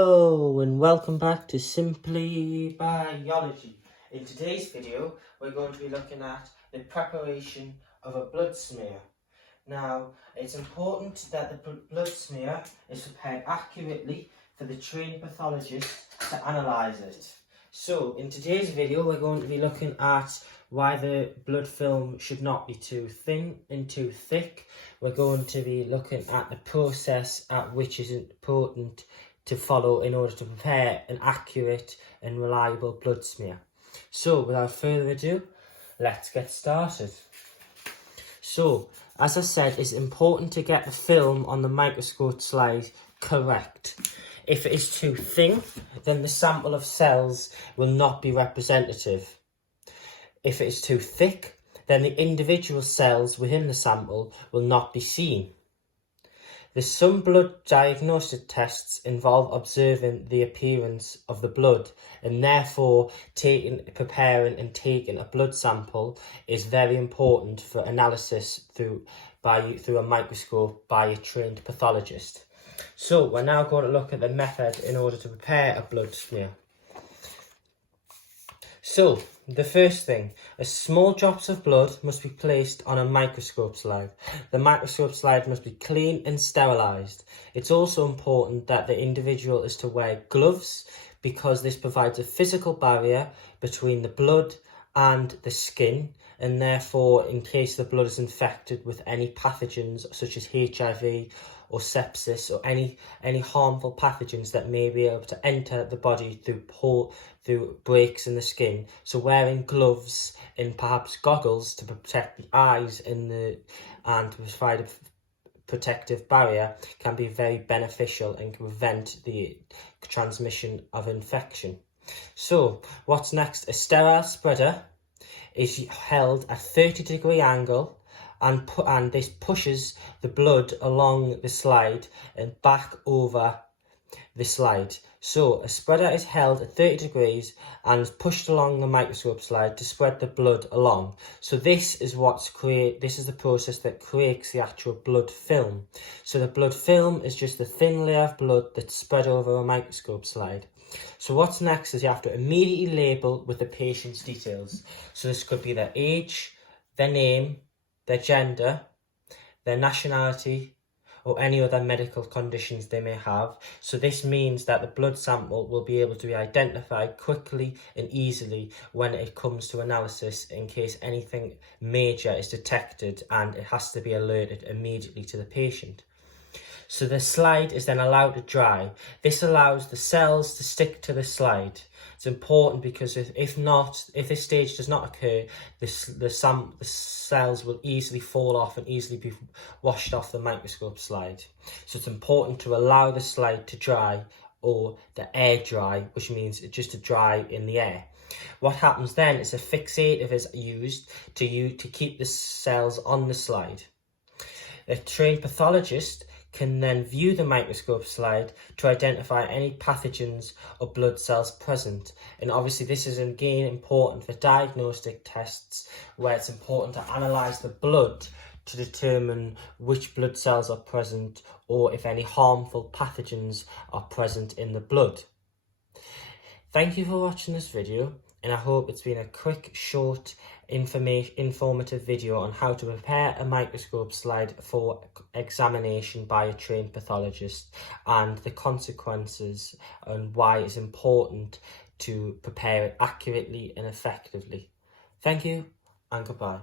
Hello and welcome back to Simply Biology. In today's video we're going to be looking at the preparation of a blood smear. Now it's important that the blood smear is prepared accurately for the trained pathologist to analyse it. So in today's video we're going to be looking at why the blood film should not be too thin and too thick. We're going to be looking at the process at which is important to follow in order to prepare an accurate and reliable blood smear. So without further ado, let's get started. So as I said, it's important to get the film on the microscope slide correct. If it is too thin, then the sample of cells will not be representative. If it is too thick, then the individual cells within the sample will not be seen. Some blood diagnostic tests involve observing the appearance of the blood, and therefore preparing and taking a blood sample is very important for analysis through a microscope by a trained pathologist. So we're now going to look at the method in order to prepare a blood smear. So, the first thing, small drops of blood must be placed on a microscope slide. The microscope slide must be clean and sterilised. It's also important that the individual is to wear gloves because this provides a physical barrier between the blood and the skin, and therefore in case the blood is infected with any pathogens such as HIV or sepsis or any harmful pathogens that may be able to enter the body through breaks in the skin. So wearing gloves and perhaps goggles to protect the eyes and to provide a protective barrier can be very beneficial and can prevent the transmission of infection. So what's next? A sterile spreader is held at 30-degree angle and this pushes the blood along the slide and back over the slide. So a spreader is held at 30 degrees and pushed along the microscope slide to spread the blood along. So this is the process that creates the actual blood film. So the blood film is just a thin layer of blood that's spread over a microscope slide. So what's next is you have to immediately label with the patient's details. So this could be their age, their name, their gender, their nationality, or any other medical conditions they may have. So this means that the blood sample will be able to be identified quickly and easily when it comes to analysis in case anything major is detected, and it has to be alerted immediately to the patient. So the slide is then allowed to dry. This allows the cells to stick to the slide. It's important because if this stage does not occur, the cells will easily fall off and easily be washed off the microscope slide. So it's important to allow the slide to dry, or the air dry, which means just to dry in the air. What happens then is a fixative is used to keep the cells on the slide. A trained pathologist can then view the microscope slide to identify any pathogens or blood cells present. And obviously this is again important for diagnostic tests, where it's important to analyse the blood to determine which blood cells are present or if any harmful pathogens are present in the blood. Thank you for watching this video, and I hope it's been a quick, short, informative video on how to prepare a microscope slide for examination by a trained pathologist, and the consequences and why it's important to prepare it accurately and effectively. Thank you and goodbye.